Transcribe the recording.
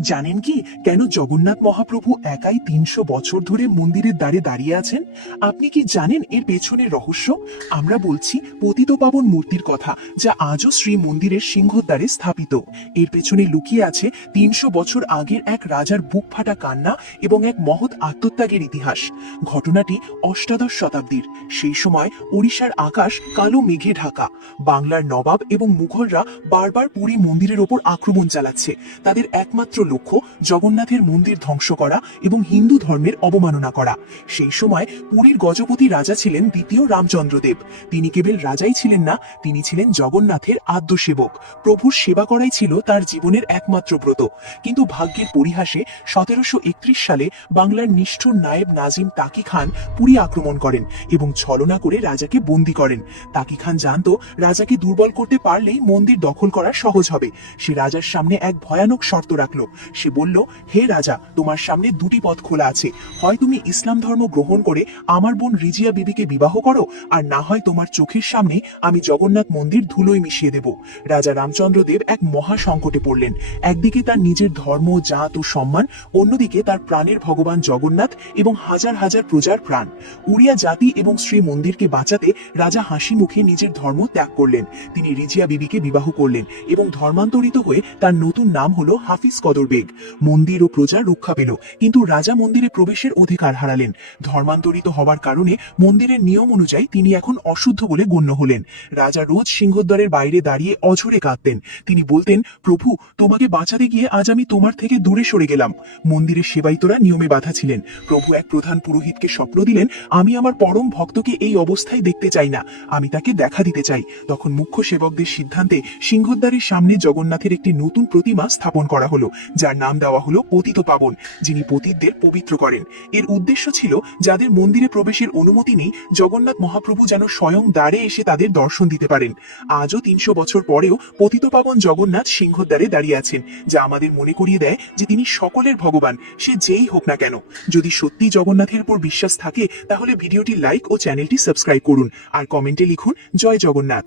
জানেন কি কেন জগন্নাথ মহাপ্রভু একাই ৩০০ বছর ধরে মন্দিরের দ্বারে দাঁড়িয়ে আছেন? আপনি কি জানেন এর পেছনের রহস্য? আমরা বলছি পতিতপাবন মূর্তির কথা, যা আজও শ্রী মন্দিরের সিংহদ্বারে স্থাপিত। এর পেছনে লুকিয়ে আছে ৩০০ বছর আগের এক রাজার বুক ফাটা কান্না এবং এক মহৎ আত্মত্যাগের ইতিহাস। ঘটনাটি অষ্টাদশ শতাব্দীর। সেই সময় ওড়িশার আকাশ কালো মেঘে ঢাকা। বাংলার নবাব এবং মুঘলরা বারবার পুরী মন্দিরের ওপর আক্রমণ চালাচ্ছে। তাদের একমাত্র লক্ষ্য জগন্নাথের মন্দির ধ্বংস করা এবং হিন্দু ধর্মের অবমাননা করা। সেই সময় পুরীর গজপতি রাজা ছিলেন দ্বিতীয় রামচন্দ্রদেব। তিনি কেবল রাজাই ছিলেন না, তিনি ছিলেন জগন্নাথের আদ্য সেবক। প্রভুর সেবা করাই ছিল তার জীবনের একমাত্র ব্রত। কিন্তু ভাগ্যের পরিহাসে ১৭৩১ সালে বাংলার নিষ্ঠুর নায়েব নাজিম তাকি খান পুরী আক্রমণ করেন এবং ছলনা করে রাজাকে বন্দী করেন। তাকি খান জানতো রাজাকে দুর্বল করতে পারলেই মন্দির দখল করা সহজ হবে। সে রাজার সামনে এক ভয়ানক শর্ত রাখল। সে বলল, হে রাজা, তোমার সামনে দুটি পথ খোলা আছে। হয় তুমি ইসলাম ধর্ম গ্রহণ করে আমার বোন রিজিয়া বিবিকে বিবাহ করো, আর না হয় তোমার চোখের সামনে আমি জগন্নাথ মন্দির ধুলোয় মিশিয়ে দেব। রাজা রামচন্দ্রদেব এক মহা সংকটে পড়লেন। একদিকে তার নিজের ধর্ম, জাত ও সম্মান, অন্যদিকে তার প্রাণের ভগবান জগন্নাথ এবং হাজার হাজার প্রজার প্রাণ। উড়িয়া জাতি এবং শ্রী মন্দিরকে বাঁচাতে রাজা হাসি মুখে নিজের ধর্ম ত্যাগ করলেন। তিনি রিজিয়া বিবিকে বিবাহ করলেন এবং ধর্মান্তরিত হয়ে তার নতুন নাম হলো হাফিজ কদর বেগ। মন্দির ও প্রজা রক্ষা পেল, কিন্তু রাজা মন্দিরে প্রবেশের অধিকার হারালেন। ধর্মান্তরিত হওয়ার কারণে মন্দিরের নিয়ম অনুযায়ী তিনি এখন অশুদ্ধ বলে গণ্য হলেন। রাজা রোজ সিংহদ্বারের বাইরে দাঁড়িয়ে অঝরে কাঁদতেন। তিনি বলতেন, প্রভু, তোমাকে বাঁচাতে গিয়ে আজ আমি তোমার থেকে দূরে সরে গেলাম। মন্দিরের সেবায়িতরা নিয়মে বাধা ছিলেন। প্রভু এক প্রধান পুরোহিতকে স্বপ্ন দিলেন, আমি আমার পরম ভক্তকে এই অবস্থায় দেখতে চাই না, আমি তাকে দেখা দিতে চাই। তখন মুখ্য সেবকদের সিদ্ধান্তে সিংহদ্বারের সামনে জগন্নাথের একটি নতুন প্রতিমা স্থাপন করা হলো, যার নাম দেওয়া হলো পতিতপাবন, যিনি পতিতদের পবিত্র করেন। এর উদ্দেশ্য ছিল যাদের মন্দিরে প্রবেশের অনুমতি নেই, জগন্নাথ মহাপ্রভু যেন স্বয়ং দ্বারে এসে তাদের দর্শন দিতে পারেন। আজও ৩০০ বছর পরেও পতিতপাবন জগন্নাথ সিংহদ্বারে দাঁড়িয়ে আছেন, যা আমাদের মনে করিয়ে দেয় যে তিনি সকলের ভগবান, সে যেই হোক না কেন। যদি সত্যি জগন্নাথের উপর বিশ্বাস থাকে, তাহলে ভিডিওটি লাইক ও চ্যানেলটি সাবস্ক্রাইব করুন আর কমেন্টে লিখুন, জয় জগন্নাথ।